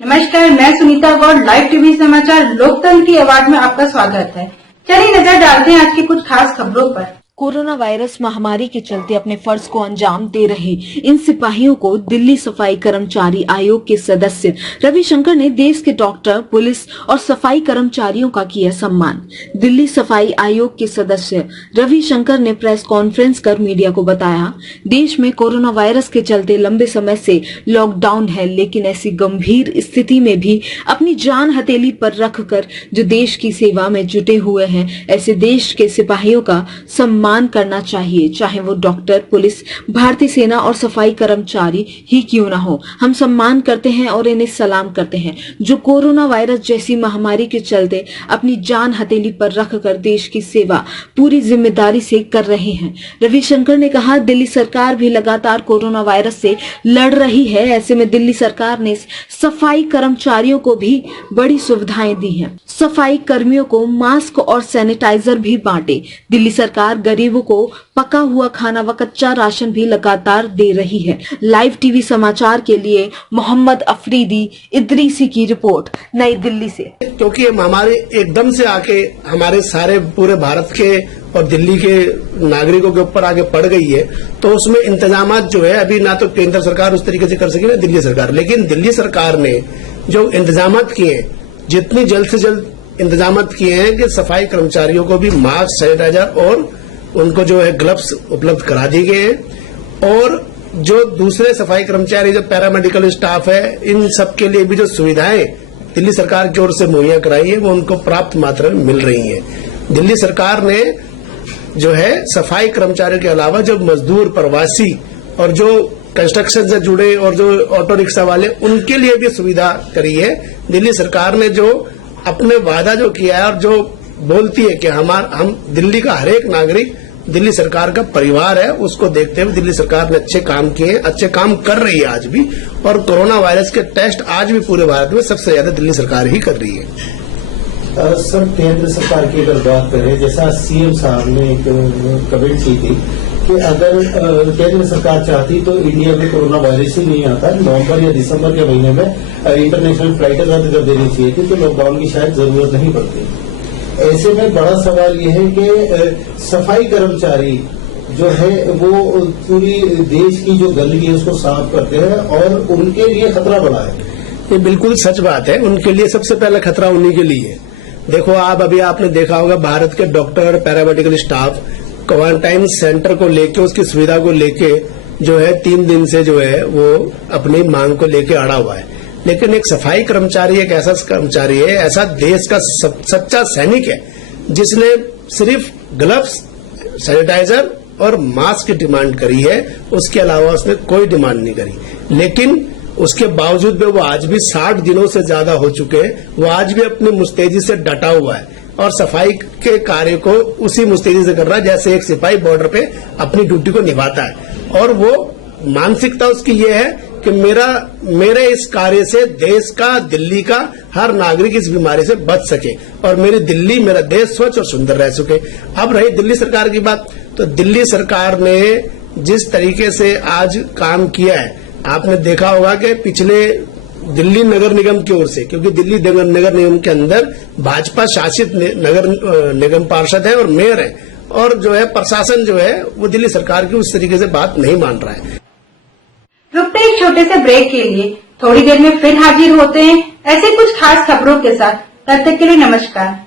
नमस्कार, मैं Sunita Gaur, live TV समाचार लोकतंत्र की आवाज में आपका स्वागत है। चलिए नजर डालते हैं आज की कुछ खास खबरों पर। कोरोना वायरस महामारी के चलते अपने फर्ज को अंजाम दे रहे इन सिपाहियों को दिल्ली सफाई कर्मचारी आयोग के सदस्य रविशंकर ने देश के डॉक्टर, पुलिस और सफाई कर्मचारियों का किया सम्मान। दिल्ली सफाई आयोग के सदस्य रविशंकर ने प्रेस कॉन्फ्रेंस कर मीडिया को बताया, देश में कोरोना वायरस के चलते लंबे समय से लॉकडाउन है, लेकिन ऐसी गंभीर स्थिति में भी अपनी जान हथेली पर रखकर जो देश की सेवा में जुटे हुए हैं, ऐसे देश के सिपाहियों का सम्मान करना चाहिए, चाहे वो डॉक्टर, पुलिस, भारतीय सेना और सफाई कर्मचारी ही क्यों ना हो। हम सम्मान करते हैं और इन्हें सलाम करते हैं जो कोरोना वायरस जैसी महामारी के चलते अपनी जान हथेली पर रखकर देश की सेवा पूरी जिम्मेदारी से कर रहे हैं। रविशंकर ने कहा, दिल्ली सरकार भी लगातार कोरोना वायरस से लड़ रही है। ऐसे में दिल्ली सरकार ने सफाई कर्मचारियों को भी बड़ी सुविधाएं दी हैं। सफाई कर्मियों को मास्क और सैनिटाइजर भी बांटे। दिल्ली सरकार गरीबों को पका हुआ खाना व कच्चा राशन भी लगातार दे रही है। लाइव टीवी समाचार के लिए मोहम्मद अफरीदी इदरीसी की रिपोर्ट, नई दिल्ली से। क्योंकि ये महामारी एकदम से आके हमारे सारे पूरे भारत के और दिल्ली के नागरिकों के ऊपर आगे पड़ गई है, तो उसमें इंतजामात जो है अभी ना तो केंद्र सरकार उस तरीके से कर सकी ना दिल्ली सरकार, लेकिन दिल्ली सरकार ने जो इंतजामात किए हैं, जितनी जल्द से जल्द इंतजामात किए हैं कि सफाई कर्मचारियों को भी मास्क, सैनिटाइजर और उनको जो है ग्लव्स उपलब्ध करा दिए गए हैं। और जो दूसरे सफाई कर्मचारी, जो पैरामेडिकल स्टाफ है, इन सब के लिए भी जो सुविधाएं दिल्ली सरकार की ओर से मुहैया कराई है वो उनको पर्याप्त मात्रा में मिल रही है। दिल्ली सरकार ने जो है सफाई कर्मचारियों के अलावा जो मजदूर, प्रवासी और जो कंस्ट्रक्शन से जुड़े और जो ऑटो रिक्शा वाले, उनके लिए भी सुविधा करी है। दिल्ली सरकार ने जो अपने वादा जो किया है और जो बोलती है कि हम दिल्ली का हर एक नागरिक दिल्ली सरकार का परिवार है, उसको देखते हुए दिल्ली सरकार ने अच्छे काम किए, अच्छे काम कर रही है आज भी। और कोरोना वायरस के टेस्ट आज भी पूरे भारत में सबसे ज्यादा दिल्ली सरकार ही कर रही है। सर, केंद्र सरकार की अगर बात करें, जैसा सीएम साहब ने एक कमेंट की थी कि अगर केंद्र सरकार चाहती तो इंडिया में कोरोना वायरस ही नहीं आता, नवंबर या दिसंबर के महीने में इंटरनेशनल फ्लाइटें रद्द कर देनी चाहिए थी, तो लॉकडाउन की शायद जरूरत नहीं पड़ती। ऐसे में बड़ा सवाल ये है कि सफाई कर्मचारी जो है वो पूरी देश की जो गंदगी है उसको साफ करते हैं और उनके लिए खतरा बड़ा है। ये बिल्कुल सच बात है, उनके लिए सबसे पहला खतरा उन्हीं के लिए है। देखो, अभी आपने देखा होगा भारत के doctor, paramedical staff quarantine centre को लेके, उसकी सुविधा को लेके जो है 3 दिन से जो है वो अपनी मांग को लेके अड़ा हुआ है। लेकिन एक सफाई कर्मचारी एक ऐसा कर्मचारी है, ऐसा देश का सच्चा सैनिक है, जिसने सिर्फ ग्लव्स, सैनिटाइजर और मास्क की डिमांड करी है, उसके अलावा उसने कोई डिमांड नहीं करी। लेकिन उसके बावजूद भी वो आज भी 60 दिनों से ज्यादा हो चुके हैं, वो आज भी अपनी मुस्तैदी से डटा हुआ है और सफाई के कार्य को उसी मुस्तैदी से कर रहा है जैसे एक सिपाही बॉर्डर पे अपनी ड्यूटी को निभाता है। और वो मानसिकता उसकी ये है कि मेरे इस कार्य से देश का, दिल्ली का हर नागरिक इस बीमारी से बच सके और मेरी दिल्ली, मेरा देश स्वच्छ और सुंदर रह सके। अब रही दिल्ली सरकार की बात, तो दिल्ली सरकार ने जिस तरीके से आज काम किया है, आपने देखा होगा कि पिछले दिल्ली नगर निगम की ओर से, क्योंकि दिल्ली नगर निगम के अंदर भाजपा शासित नगर निगम पार्षद है और मेयर है, और जो है प्रशासन जो है वो दिल्ली सरकार की उस तरीके से बात नहीं मान रहा है। रुकते एक छोटे से ब्रेक के लिए, थोड़ी देर में फिर हाजिर होते हैं ऐसे कुछ खास खबरों के साथ। तब तक के लिए नमस्कार।